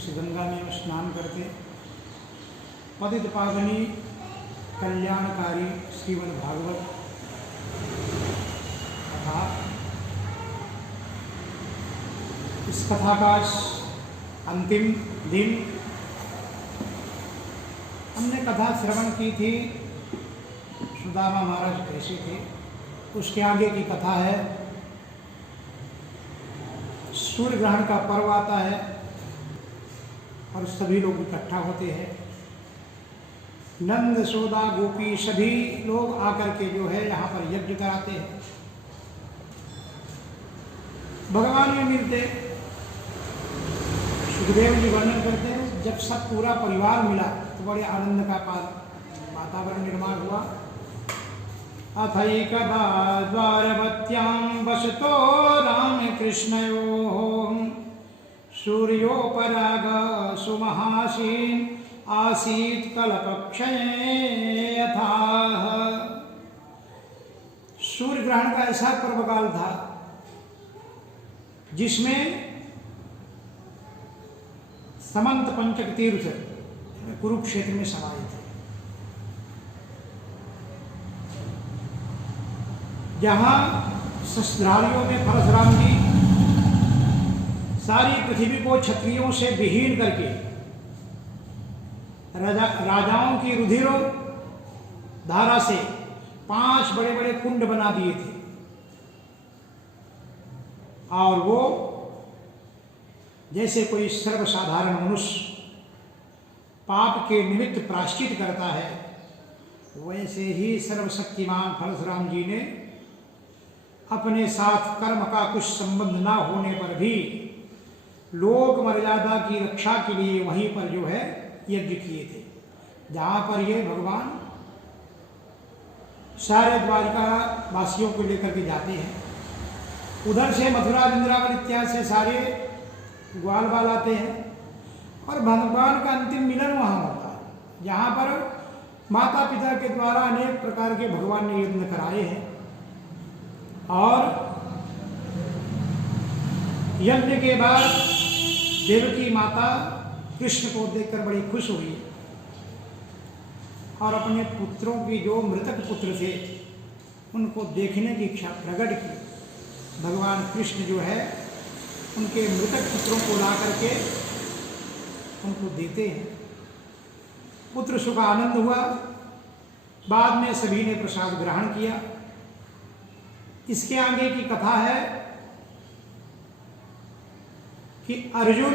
इस गंगा में स्नान करके पतित पावनी कल्याणकारी श्रीमद् भागवत कथा, इस कथा का अंतिम दिन हमने कथा श्रवण की थी। सुदामा महाराज कैसे थे, उसके आगे की कथा है। सूर्य ग्रहण का पर्व आता है और सभी लोग इकट्ठा होते हैं। नंद, यशोदा, गोपी सभी लोग आकर के जो है यहाँ पर यज्ञ कराते हैं। भगवान में मिलते, सुखदेव जी वर्णन करते हैं, जब सब पूरा परिवार मिला तो बड़े आनंद का वातावरण निर्माण हुआ। अथैकदा द्वारवत्यां वसतो रामकृष्णयोः सूर्योपराग सुमहासीन आसीत् कल्पक्षये यथाः। सूर्य ग्रहण का ऐसा पर्वकाल था जिसमें समंत पंचक तीर्थ कुरुक्षेत्र में समाये थे, जहां शस्त्रधारियों में परशुराम जी सारी पृथ्वी को क्षत्रियों से विहीन करके राजाओं की रुधिर धारा से 5 बड़े बड़े कुंड बना दिए थे। और वो जैसे कोई सर्वसाधारण मनुष्य पाप के निमित्त प्रायश्चित करता है, वैसे ही सर्वशक्तिमान परशुराम जी ने अपने साथ कर्म का कुछ संबंध ना होने पर भी लोक मर्यादा की रक्षा के लिए वहीं पर जो है यज्ञ किए थे, जहाँ पर ये भगवान सारे द्वारिका वासियों को लेकर के जाते हैं। उधर से मथुरा, वृंदावन इत्यादि से सारे ग्वाल बाल आते हैं और भगवान का अंतिम मिलन वहाँ होता है, जहाँ पर माता पिता के द्वारा अनेक प्रकार के भगवान ने यज्ञ कराए हैं। और यज्ञ के बाद देवकी माता कृष्ण को देखकर बड़ी खुश हुई और अपने पुत्रों की जो मृतक पुत्र थे उनको देखने की इच्छा प्रकट की। भगवान कृष्ण जो है उनके मृतक पुत्रों को ला करके उनको देते हैं। पुत्र सुख आनंद हुआ। बाद में सभी ने प्रसाद ग्रहण किया। इसके आगे की कथा है कि अर्जुन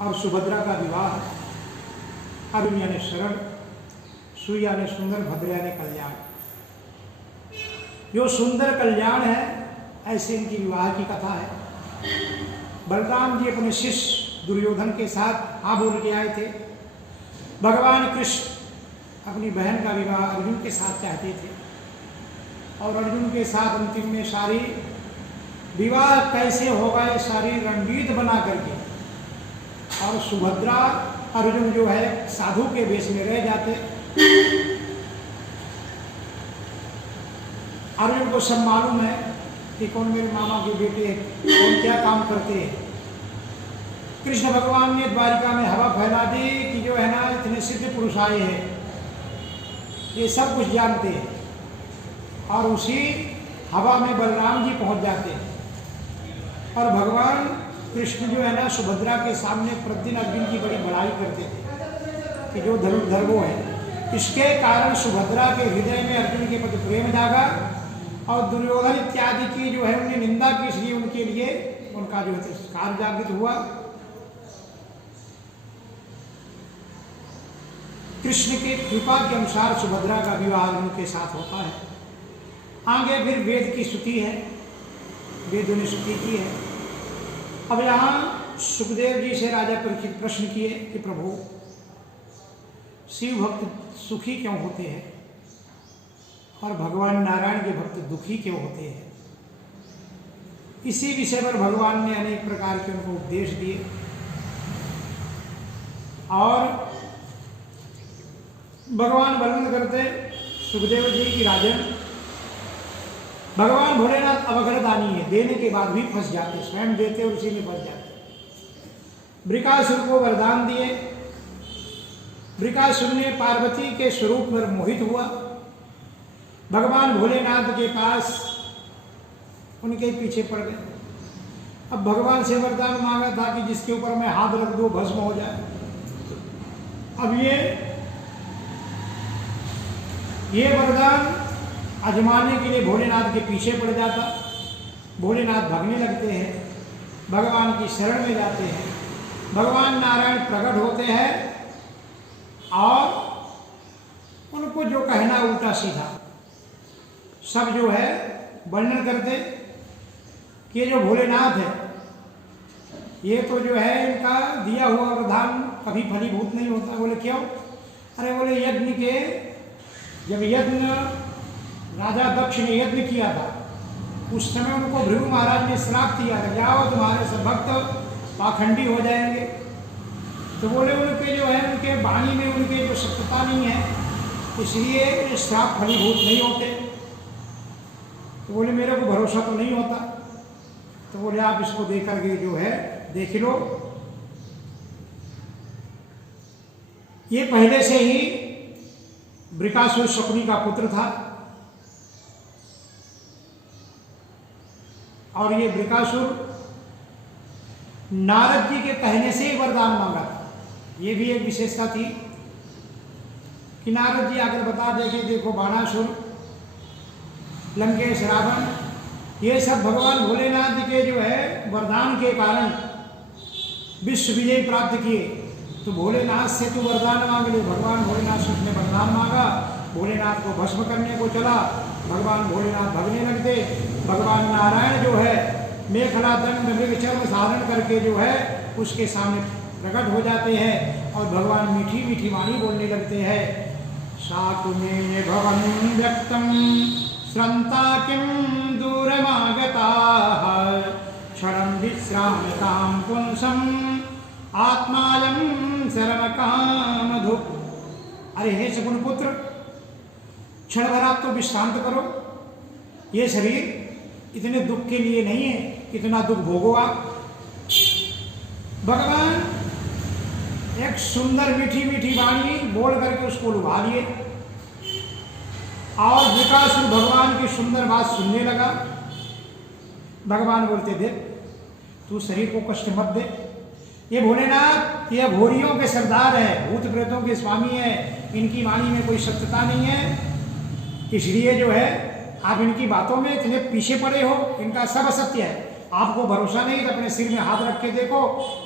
और सुभद्रा का विवाह। अर्जुन यानी शरण, सु यानी सुंदर, भद्र यानी कल्याण। जो सुंदर कल्याण है ऐसे इनकी विवाह की कथा है। बलराम जी अपने शिष्य दुर्योधन के साथ हाँ बोल के आए थे। भगवान कृष्ण अपनी बहन का विवाह अर्जुन के साथ चाहते थे और अर्जुन के साथ अंतिम में सारी विवाह कैसे होगा ये सारी रणनीति बना करके, और सुभद्रा अर्जुन जो है साधु के वेश में रह जाते। अर्जुन को सब मालूम है कि कौन मेरे मामा के बेटे, कौन क्या काम करते हैं। कृष्ण भगवान ने द्वारिका में हवा फैला दी कि जो है ना इतने सिद्ध पुरुष आए हैं, ये सब कुछ जानते हैं। और उसी हवा में बलराम जी पहुंच जाते हैं और भगवान कृष्ण जो है ना सुभद्रा के सामने प्रतिदिन अर्जुन की बड़ी बड़ाई करते थे कि जो धनुर्धर वो है। इसके कारण सुभद्रा के हृदय में अर्जुन के प्रति प्रेम जागा और दुर्योधन इत्यादि की जो है उन्हें निंदा की, इसलिए उनके लिए उनका जो है तिरस्कार जागृत हुआ। कृष्ण की कृपा के अनुसार सुभद्रा का विवाह अर्जुन के साथ होता है। आगे फिर वेद की स्तुति है, वेदों ने स्तुति की है। अब यहाँ सुखदेव जी से राजा परीक्षित प्रश्न किए कि प्रभु, शिव भक्त सुखी क्यों होते हैं और भगवान नारायण के भक्त दुखी क्यों होते हैं। इसी विषय पर भगवान ने अनेक प्रकार के उनको उपदेश दिए। और भगवान वर्णन करते सुखदेव जी की राजन, भगवान भोलेनाथ अवघड़दानी है, देने के बाद भी फंस जाते, स्वयं देते और उसी में फंस जाते। वृकासुर को वरदान दिए। वृकासुर ने पार्वती के स्वरूप पर मोहित हुआ, भगवान भोलेनाथ के पास उनके पीछे पड़ गए। अब भगवान से वरदान मांगा था कि जिसके ऊपर मैं हाथ रख दूं भस्म हो जाए। अब ये वरदान आजमाने के लिए भोलेनाथ के पीछे पड़ जाता। भोलेनाथ भागने लगते हैं, भगवान की शरण में जाते हैं। भगवान नारायण प्रकट होते हैं और उनको जो कहना उल्टा सीधा सब जो है वर्णन करते कि ये जो भोलेनाथ है ये तो जो है इनका दिया हुआ वरदान कभी फलीभूत नहीं होता। बोले क्यों? अरे बोले यज्ञ के जब यज्ञ राजा दक्ष ने यज्ञ किया था उस समय उनको भृगु महाराज ने श्राप दिया था, जाओ तुम्हारे सब भक्त पाखंडी हो जाएंगे। तो बोले उनके जो है उनके वाणी में उनके जो सत्यता नहीं है इसलिए ये श्राप फलीभूत नहीं होते। तो बोले मेरे को भरोसा तो नहीं होता। तो बोले आप इसको देख करके जो है देख लो। ये पहले से ही वृकासुर शकुनी का पुत्र था और ये वृकासुर नारद जी के कहने से ही वरदान मांगा था। ये भी एक विशेषता थी कि नारद जी आकर बता देंगे देखो बाणासुर, लंकेश, रावण ये सब भगवान भोलेनाथ के जो है वरदान के कारण विश्व विजय प्राप्त किए। तो भोलेनाथ से तू वरदान मांग ले। भगवान भोलेनाथ से उसने वरदान मांगा, भोलेनाथ को भस्म करने को चला। भगवान भोलेनाथ भगने लगते। भगवान नारायण जो है मेखला दंड मृगचर्म धारण करके जो है उसके सामने प्रकट हो जाते हैं और भगवान मीठी मीठी वाणी बोलने लगते हैं। साकुमे भवन व्यक्तम श्रंता किम दूरमागता क्षणं विश्रामतां पुंसम आत्मायं शरण कामधु। अरे हे शकुन पुत्र, क्षण भर आप तो विश्रांत करो। ये शरीर इतने दुख के लिए नहीं है, इतना दुख भोगो आप। भगवान एक सुंदर मीठी मीठी वाणी बोल करके उसको लुभा लिए और वृकासुर भगवान की सुंदर बात सुनने लगा। भगवान बोलते देख तू शरीर को कष्ट मत दे। ये भोलेनाथ ये घोरियों के सरदार है, भूत प्रेतों के स्वामी है, इनकी वाणी में कोई सत्यता नहीं है। इसलिए जो है आप इनकी बातों में इतने पीछे पड़े हो, इनका सब असत्य है। आपको भरोसा नहीं तो अपने सिर में हाथ रख के देखो।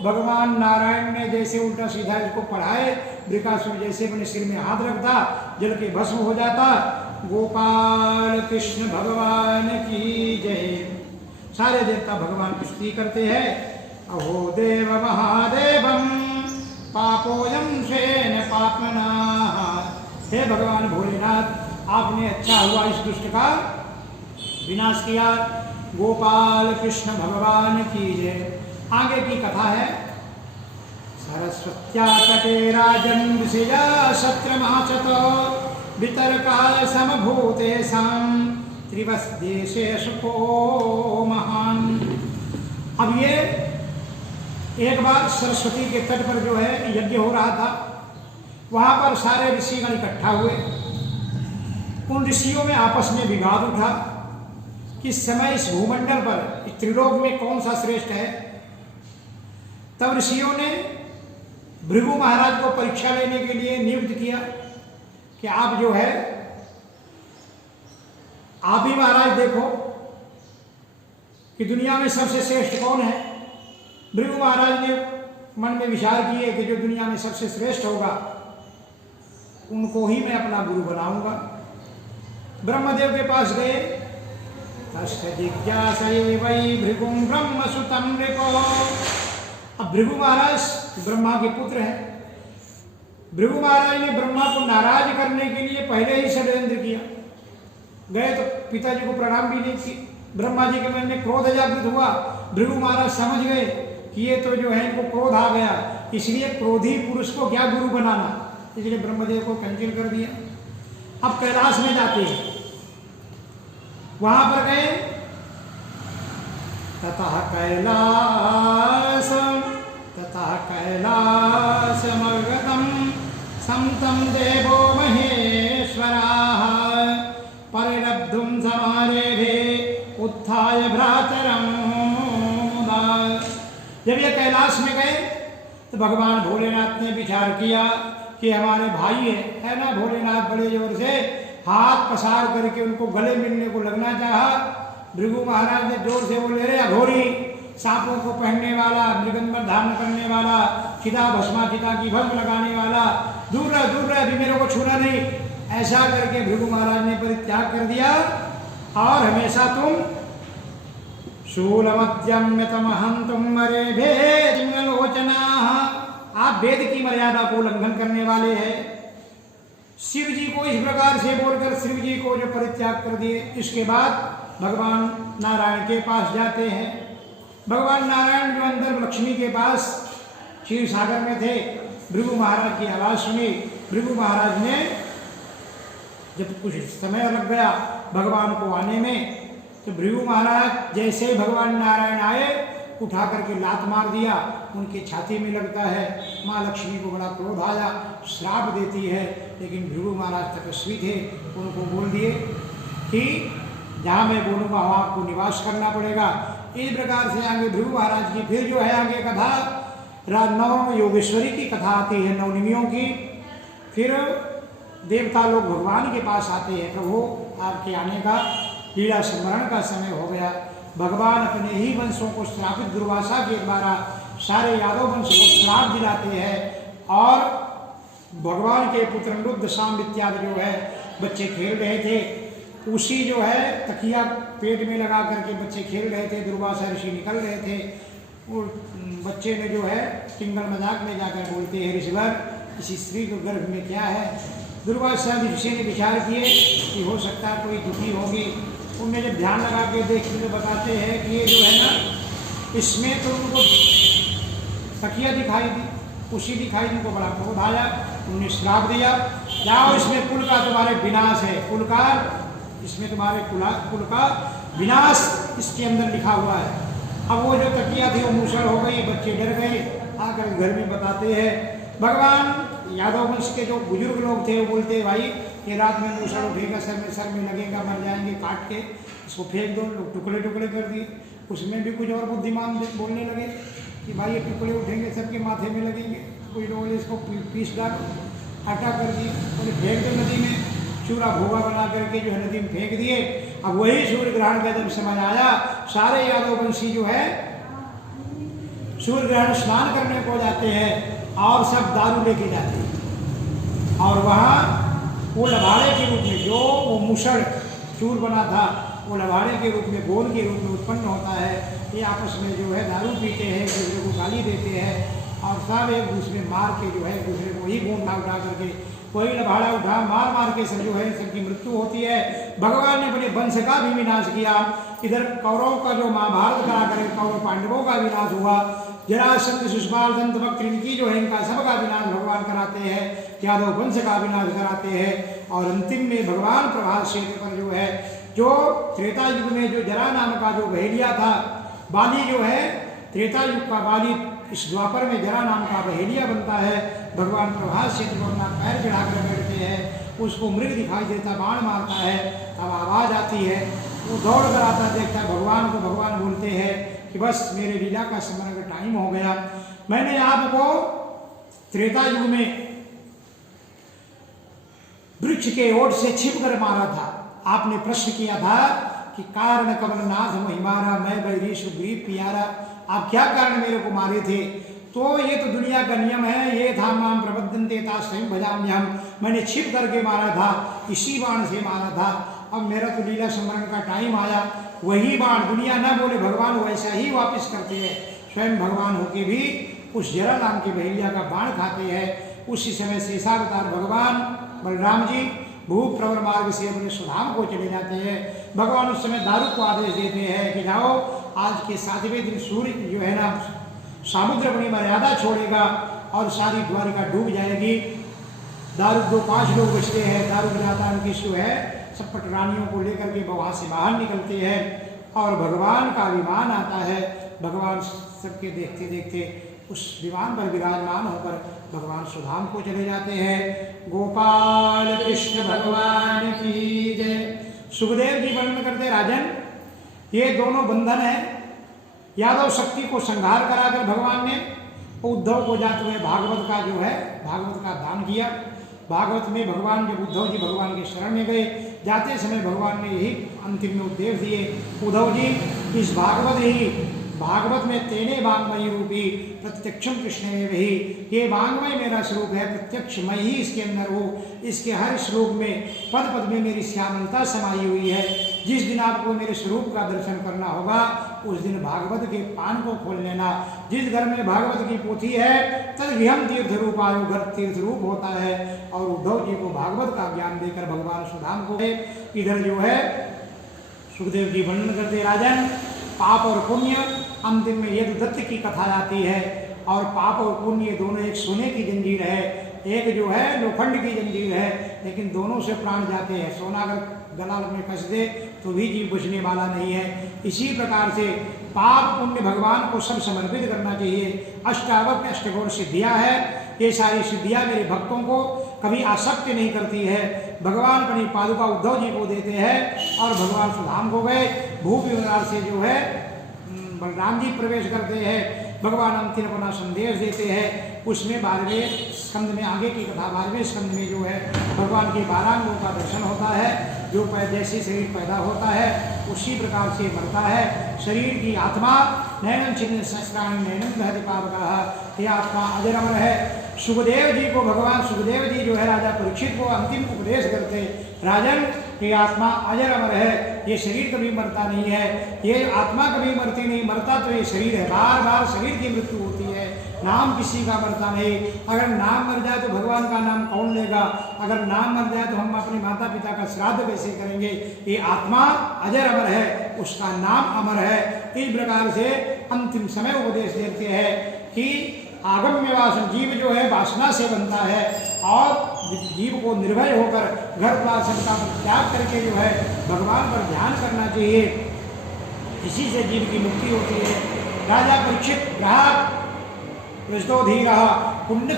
भगवान नारायण ने जैसे उल्टा सीधा इसको पढ़ाए, वृकासुर जैसे अपने सिर में हाथ रखता जल के भस्म हो जाता। गोपाल कृष्ण भगवान की जय। सारे देवता भगवान की स्तुति करते हैं। अहो देव महादेवम पापोयम शेन पापना। हे भगवान भोलेनाथ, आपने अच्छा हुआ इस दुष्ट का विनाश किया। गोपाल कृष्ण भगवान की जय। आगे की कथा है। सरस्वत्या तटे राजन विषया सत्रमाचत वितर्का समभूतेषां त्रिवस देशेषु को महान। अब ये एक बार सरस्वती के तट पर जो है यज्ञ हो रहा था। वहां पर सारे ऋषिगण इकट्ठा हुए। उन ऋषियों में आपस में विवाद उठा कि इस समय इस भूमंडल पर इस त्रिलोक में कौन सा श्रेष्ठ है। तब ऋषियों ने भृगु महाराज को परीक्षा लेने के लिए नियुक्त किया कि आप जो है आप ही महाराज देखो कि दुनिया में सबसे श्रेष्ठ कौन है। भृगु महाराज ने मन में विचार किए कि जो दुनिया में सबसे श्रेष्ठ होगा उनको ही मैं अपना गुरु बनाऊंगा। ब्रह्मदेव के पास गए। तस्य जिज्ञासये वै भृगुं ब्रह्मसुतं नृपो। अब भृगु महाराज ब्रह्मा के पुत्र हैं। भृगु महाराज ने ब्रह्मा को नाराज करने के लिए पहले ही षड्यंत्र किया। गए तो पिताजी को प्रणाम भी नहीं की। ब्रह्मा जी के मन में क्रोध जागृत हुआ। भृगु महाराज समझ गए कि ये तो जो है इनको क्रोध आ गया, इसलिए क्रोधी पुरुष को क्या गुरु बनाना, इसलिए ब्रह्मदेव को कैंसिल कर दिया। अब कैलाश में जाते हैं। वहां पर गए। ततः कैलास ततः सह कैलासमगतं संतं देवो महेश्वराः परिलब्धुं समारेभे उत्थाय भ्रातरं मुदा। जब ये कैलाश में गए तो भगवान भोलेनाथ ने विचार किया कि हमारे भाई है ना भोलेनाथ, बड़े जोर से हाथ पसार करके उनको गले मिलने को लगना चाहा। भृगु महाराज ने जोर से बोले, रे अघोरी, सांपों को पहनने वाला, मृगंबर धारण करने वाला, चिता भस्मा चिता की भस्म लगाने वाला, दूर रह अभी मेरे को छूना नहीं। ऐसा करके भृगु महाराज ने परित्याग कर दिया और हमेशा तुम शूलमद्यम्यतमहंतुम मरे भेदिमलोचनाः, आप वेद की मर्यादा को उल्लंघन करने वाले हैं। शिव जी को इस प्रकार से बोलकर शिव जी को जो परित्याग कर दिए, इसके बाद भगवान नारायण के पास जाते हैं। भगवान नारायण जो अंदर लक्ष्मी के पास क्षीर सागर में थे, भृगु महाराज की आवाज सुनी। भृगु महाराज ने जब कुछ समय लग गया भगवान को आने में, तो भृगु महाराज जैसे ही भगवान नारायण आए उठा करके लात मार दिया, उनकी छाती में लगता है। माँ लक्ष्मी को बड़ा क्रोध आया, श्राप देती है, लेकिन भृगु महाराज तपस्वी थे, उनको बोल दिए कि जहाँ मैं बोलूँगा वहाँ आपको निवास करना पड़ेगा। इस प्रकार से आगे भृगु महाराज की फिर जो है आगे कथा नौ योगेश्वरी की कथा आती है, नवनिमियों की। फिर देवता लोग भगवान के पास आते हैं, प्रभु आपके आने का लीला स्मरण का समय हो गया। भगवान अपने ही वंशों को श्रापित दुर्वासा के द्वारा सारे यादव वंश को श्राप दिलाते हैं और भगवान के पुत्र रुद्र शाम इत्यादि जो है बच्चे खेल रहे थे, उसी जो है तकिया पेट में लगा करके बच्चे खेल रहे थे, दुर्वासा ऋषि निकल रहे थे। और बच्चे ने जो है टिंगल मजाक में जाकर बोलते हैं, ऋषिवर इसी स्त्री के गर्भ में क्या है। दुर्वासा ऋषि ने विचार किए कि हो सकता है कोई दुखी होगी। उनने जब ध्यान लगा के देखते तो बताते हैं कि ये जो है ना, इसमें तो उनको तकिया दिखाई दी, उसी दिखाई दी, उनको बड़ा क्रोध आया। उन्होंने श्राप दिया, जाओ इसमें कुल का तुम्हारे विनाश है, कुल का इसमें तुम्हारे कुल का विनाश इसके अंदर लिखा हुआ है। अब वो जो तकिया थी वो मूसल हो गई, बच्चे डर गए, आकर घर में बताते हैं। भगवान यादव वंश के जो बुजुर्ग लोग थे वो बोलते भाई ये रात में मूसल उठेगा, सर में लगेगा, मर जाएंगे, काट के इसको फेंक दो। लोग टुकड़े टुकड़े कर दिए। उसमें भी कुछ और बुद्धिमान बोलने लगे कि भाई ये टुकड़े उठेंगे सबके माथे में लगेंगे। कोई लोग इसको पीस डाल आटा कर दिए, बोले फेंक दो नदी में। चूरा भोगा बना करके जो है नदी में फेंक दिए। अब वही सूर्य ग्रहण का जब समय आया, सारे यादव वंशी जो है सूर्य ग्रहण स्नान करने को जाते हैं और सब दारू लेके जाते हैं, और वहाँ वो लबाड़े के रूप में जो वो मुसड़ चूर बना था वो लबाड़े के रूप में, गोल के रूप में उत्पन्न होता है। ये आपस में जो है दारू पीते हैं, एक दूसरे को गाली देते हैं और सब एक दूसरे मार के जो है एक दूसरे को ही गोंद उठा करके कोई लबाड़ा उठा मार के सब जो है सबकी मृत्यु होती है। भगवान ने अपने वंश का भी विनाश किया। इधर कौरव का जो महाभारत करा कर कौरव पांडवों का विनाश हुआ। जरासंध शिशुपाल दंत वक्र इनकी जो है इनका सबका विनाश भगवान कराते हैं, यादव वंश का विनाश कराते हैं। और अंतिम में भगवान प्रभास क्षेत्र पर जो है जो त्रेता युग में जो जरा नाम का जो बहेलिया था, बाली जो है त्रेता युग का बाली इस द्वापर में जरा नाम का बहेलिया बनता है। भगवान प्रभास क्षेत्र को अपना पैर चढ़ाकर बैठते हैं, उसको मृग दिखाई देता, बाण मारता है, तब आवाज़ आती है, वो दौड़ कर आता देखता है भगवान को। भगवान बोलते हैं कि बस मेरे लीला का स्मरण का टाइम हो गया। मैंने आपको त्रेता युग में वृक्ष के ओट से छिप कर मारा था। आपने प्रश्न किया था कि कारण कमलनाथ महिमारा, मैं बैरी सुग्रीव पियारा, आप क्या कारण मेरे को मारे थे। तो ये तो दुनिया का नियम है, ये था माम प्रबद्धन्ते ता स्वयं भजाम्यहम्, मैंने छिप करके मारा था, इसी बाण से मारा था। अब मेरा तो लीला स्मरण का टाइम आया, वही बाण दुनिया न बोले भगवान वैसा ही वापस करते हैं। स्वयं भगवान होके भी उस जरा नाम के बहेलिया का बाण खाते हैं। उसी समय शेषावतार भगवान बलराम जी भूप प्रवर मार्ग से अपने सुधाम को चले जाते हैं। भगवान उस समय दारू को आदेश देते हैं कि जाओ आज के 7वें दिन सूर्य जो है ना समुद्र अपनी मर्यादा छोड़ेगा और सारी द्वारिका डूब जाएगी। दारू 5 लोग बचते हैं, दारू गिराता उनकी जो है सब पटरानियों को लेकर के वहाँ से बाहर निकलते हैं और भगवान का विमान आता है। भगवान सबके देखते देखते उस विमान पर विराजमान होकर भगवान सुधाम को चले जाते हैं। गोपाल कृष्ण भगवान की जय। सुखदेव जी वर्णन करते, राजन ये दोनों बंधन है। यादव शक्ति को संहार कराकर भगवान ने उद्धव को जाते हुए भागवत का जो है भागवत का दान किया। भागवत में भगवान जब उद्धव जी भगवान के शरण में गए, जाते समय भगवान ने यही अंतिम में उपदेश दिए, उद्धव जी इस भागवत में तेने वांगमयी रूपी प्रत्यक्षम कृष्ण में वही, ये वांगमय मेरा स्वरूप है, प्रत्यक्ष मैं ही इसके अंदर हो। इसके हर श्लोक में पद पद में मेरी श्यामलता समाई हुई है। जिस दिन आपको मेरे स्वरूप का दर्शन करना होगा उस दिन भागवत के पान को खोल लेना। जिस घर में भागवत की पोथी है तद विहम तीर्थ रूप आयो, घर तीर्थ रूप होता है। और उद्धव जी को भागवत का ज्ञान देकर भगवान सुधाम को इधर जो है सुखदेव जी वर्णन करते, राजन पाप और पुण्य अंतिम में यदुदत्त की कथा आती है। और पाप और पुण्य दोनों एक सोने की जंजीर है, एक जो है लोखंड की जंजीर है, लेकिन दोनों से प्राण जाते हैं। सोना अगर गला में कस दे तो भी जीव बचने वाला नहीं है। इसी प्रकार से पाप पुण्य भगवान को सब समर्पित करना चाहिए। अष्टावक्र अष्टगुण सिद्धियाँ है, ये सारी सिद्धियाँ मेरे भक्तों को कभी आसक्त नहीं करती है। भगवान अपनी पादुका उद्धव जी को देते हैं और भगवान सुधाम को गए भूप विहार से जो है बलराम जी प्रवेश करते हैं। भगवान अंतिम अपना संदेश देते हैं। उसमें 12वें स्कंद में आगे की कथा 12वें स्कंद में जो है भगवान के 12 अंगों का दर्शन होता है। जो जैसे शरीर पैदा होता है उसी प्रकार से मरता है। शरीर की आत्मा नैनम छिन्न सहस्राणी नैनम दहति पावकः, ये आत्मा अजर अमर है। सुखदेव जी को भगवान सुखदेव जी जो है राजा परीक्षित को अंतिम उपदेश करते, राजन ये आत्मा अजर अमर है, ये शरीर कभी मरता नहीं है, ये आत्मा कभी मरती नहीं, मरता तो ये शरीर है, बार बार शरीर की मृत्यु होती है, नाम किसी का मरता नहीं। अगर नाम मर जाए तो भगवान का नाम कौन लेगा? अगर नाम मर जाए तो हम अपने माता पिता का श्राद्ध कैसे करेंगे? ये आत्मा अजर अमर है, उसका नाम अमर है। इस प्रकार से अंतिम समय उपदेश देते हैं कि आगम्य वासन, जीव जो है वासना से बनता है और जीव को निर्भय होकर घर द्वार संता पर त्याग करके जो है भगवान पर ध्यान करना चाहिए। इसी से जीव की मुक्ति होती है। राजा परीक्षित ग्राहक पृष्ठो धीर पुण्य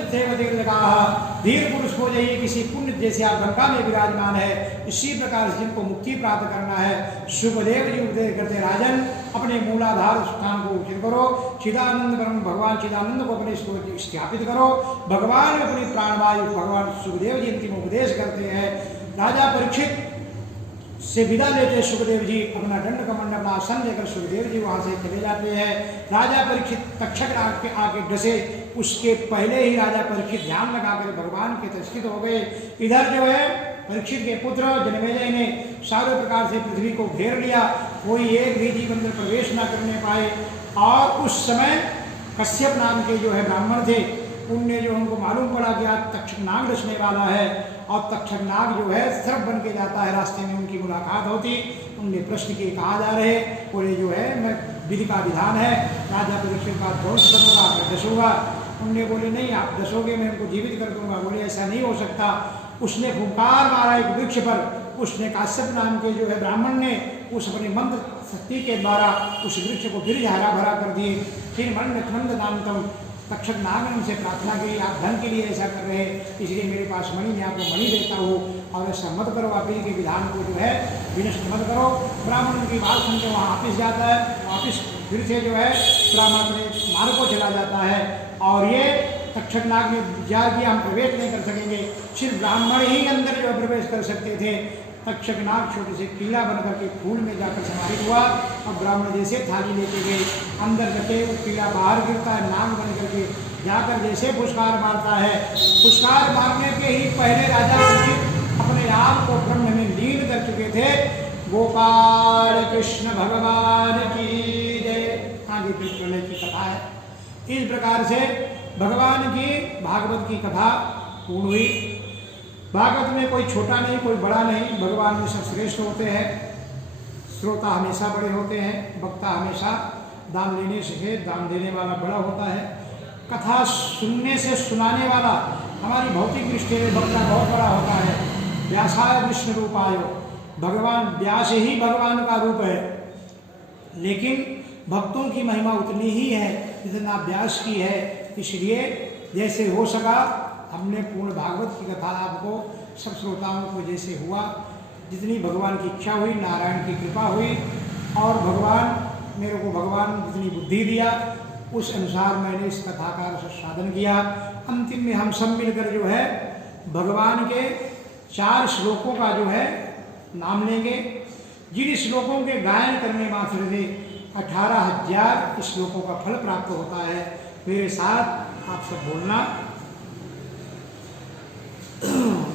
धीर पुरुष को जाइए, किसी पुण्य जैसे आप गंगा में विराजमान है, इसी प्रकार से जिनको मुक्ति प्राप्त करना है। सुखदेव जी उपदेश करते, राजन अपने मूलाधार स्थान को उचित करो, चिदानंद परम भगवान चिदानंद को अपने स्थापित करो, भगवान अपनी प्राणवायु भगवान सुखदेव जी अंतिम उपदेश करते हैं। राजा परीक्षित से विदा लेते सुखदेव जी अपना दंड कमंड अपना आसन लेकर सुखदेव जी वहाँ से चले जाते हैं। राजा परीक्षित तक्षक के आगे डसे, उसके पहले ही राजा परीक्षित ध्यान लगाकर भगवान के तस्कित हो गए। इधर जो है परीक्षित के पुत्र जन्मेजय ने सारे प्रकार से पृथ्वी को घेर लिया, कोई एक भी जीव अंदर प्रवेश न करने पाए। और उस समय कश्यप नाम के जो है ब्राह्मण थे, उनने जो उनको मालूम पड़ा कि आज तक्षक नाग डसने वाला है और तक्षक नाग जो है सर्प बन के जाता है, रास्ते में उनकी मुलाकात होती, उनने प्रश्न किए कहाँ जा रहे, बोले जो है मैं विधि का विधान है राजा परीक्षित का ध्वंस करूँगा फिर डसूंगा। उनने बोले नहीं आप डसोगे मैं उनको जीवित कर दूंगा। बोले ऐसा नहीं हो सकता। उसने फुंकार मारा एक वृक्ष पर, उसने काश्यप नाम के जो है ब्राह्मण ने उस अपने मंत्र शक्ति के द्वारा उस वृक्ष को गिर हरा भरा कर दिए। फिर मन नाम तम तक्षक नाग ने उनसे प्रार्थना की, आप धन के लिए ऐसा कर रहे हैं, इसलिए मेरे पास मणि, मैं आपको मणि देता हूँ और ऐसा मत करो, आप के विधान को जो है विनष्ट मत करो। ब्राह्मण की बात सुनकर वहाँ वापिस जाता है, वापिस फिर से जो है ब्राह्मण अपने मार्ग को चला जाता है। और ये तक्षक नाग ने विचार किया हम प्रवेश नहीं कर सकेंगे, सिर्फ ब्राह्मण ही अंदर जो प्रवेश कर सकते थे। तक्षक नाग छोटे से कीड़ा बन करके फूल में जाकर समाहित हुआ और ब्राह्मण जैसे थाली लेके गए, अंदर रखे वो कीड़ा बाहर गिरता है, नाग बन करके जाकर जैसे पुष्कार मारता है, पुष्कार मारने के ही पहले राजा परीक्षित अपने आप को ब्रह्म में लीन कर चुके थे। गोपाल कृष्ण भगवान की जय। आगे फिर प्रलय की कथा है। इस प्रकार से भगवान की भागवत की कथा पूर्ण हुई। भागवत में कोई छोटा नहीं कोई बड़ा नहीं, भगवान में सब श्रेष्ठ होते हैं। श्रोता हमेशा बड़े होते हैं, वक्ता हमेशा दान लेने से दान देने वाला बड़ा होता है। कथा सुनने से सुनाने वाला हमारी भौतिक दृष्टि में वक्ता बहुत बड़ा होता है। व्यासाय विष्णु रूपायो, भगवान व्यास ही भगवान का रूप है, लेकिन भक्तों की महिमा उतनी ही है जितना व्यास की है। इसलिए जैसे हो सका हमने पूर्ण भागवत की कथा आपको सब श्रोताओं को जैसे हुआ, जितनी भगवान की इच्छा हुई, नारायण की कृपा हुई और भगवान मेरे को भगवान जितनी बुद्धि दिया उस अनुसार मैंने इस कथा का साधन किया। अंतिम में हम सब मिलकर जो है भगवान के 4 श्लोकों का जो है नाम लेंगे, जिन श्लोकों के गायन करने मात्र से 18,000 श्लोकों का फल प्राप्त होता है। मेरे साथ आप सब बोलना।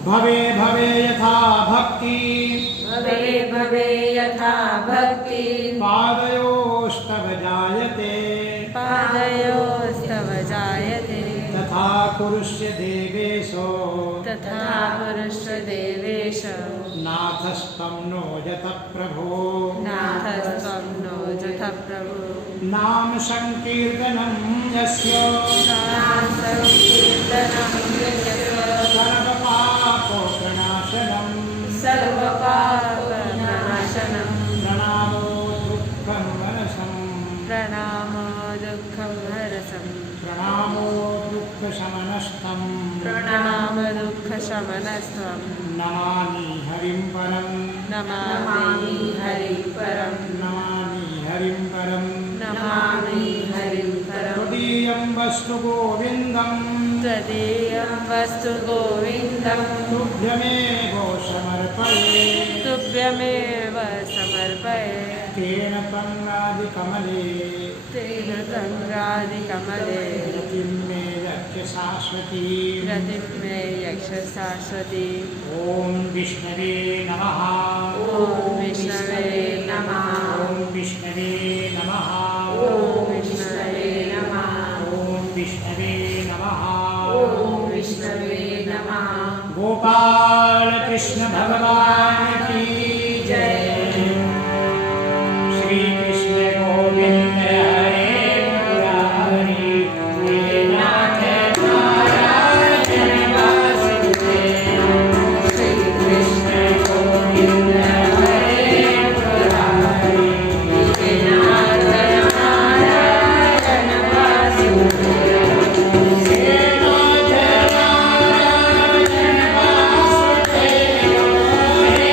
भवे भवे यथा भक्ति, भवे भवे यथा भक्ति, पादयोस्तव जायते, पादयोस्तव जायते, तथा कुरुष्य देवेशो, तथा कुरुष्य देवेश, नाथस्त्वं नो यत प्रभो, नाथस्त्वं नो यत प्रभो, नाम संकीर्तनं यस्य, नाम संकीर्तनं यस्य, सर्वपापप्रणाशनं, सर्वपापप्रणाशनं, प्रणामो दुःखमनसं, प्रणामो दुःखहरसं, प्रणामो दुःखशमनस्तं, प्रणाम दुःखशमनस्त्वं, नमामि हरिं परं, नमामि हरिं परं, नमामि हरिं परं, नमामि हरिं परं, त्वदीयं वस्तु गोविन्दं, त्वदीयं वस्तु गोविन्दं, तुभ्यमेव समर्पये, तुभ्यमेव समर्पये, तेन त्वङ्गादिकमले, तेन गङ्गादिकमले, रतिं मे रक्ष शाश्वती, रतिं मे यक्ष शाश्वती। ॐ विष्णवे नमः, ॐ विष्णवे नमः, ॐ विष्णवे नमः, ॐ विष्णवे नमः, ॐ विष्णवे नमः, ॐ विष्णवे नमः। गोपाल कृष्ण भगवान की जय। श्री कृष्ण गोविंद हरे मुरारी, हे नाथ नारायण वासुदेव, श्री कृष्ण गोविंद हरे मुरारी, हे नाथ नारायण वासुदेव, हे नाथ नारायण वासुदेव, हे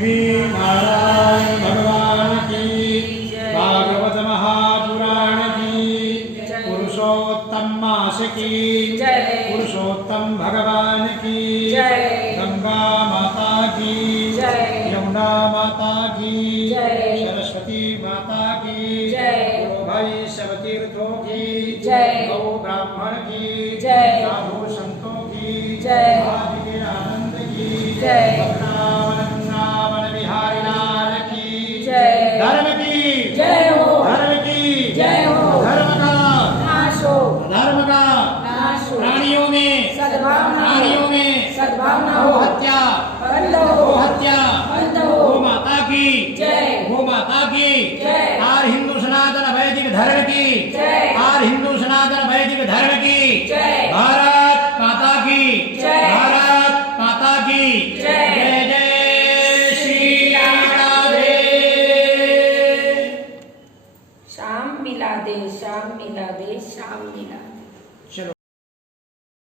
लक्ष्मी नारायण भगवान की, भागवत महापुराण की, पुरुषोत्तम मास की, पुरुषोत्तम भगवान की, गंगा माता की, यमुना माता की, सरस्वती माता की, भाई सब तीर्थों की, गौ ब्राह्मण की, साधु संतों की, आदि के आनंद की, वृंदावन बिहारी लाल की, धर्म की, धर्म की, धर्म का, प्राणियों में गो हत्या, गो माता की, और हिंदू सनातन वैदिक धर्म की, और हिंदू सनातन वैदिक धर्म की, भारत माता की, भारत माता की, जय जय श्री राधे। शाम मिला दे, शाम मिला दे, शाम मिला दे।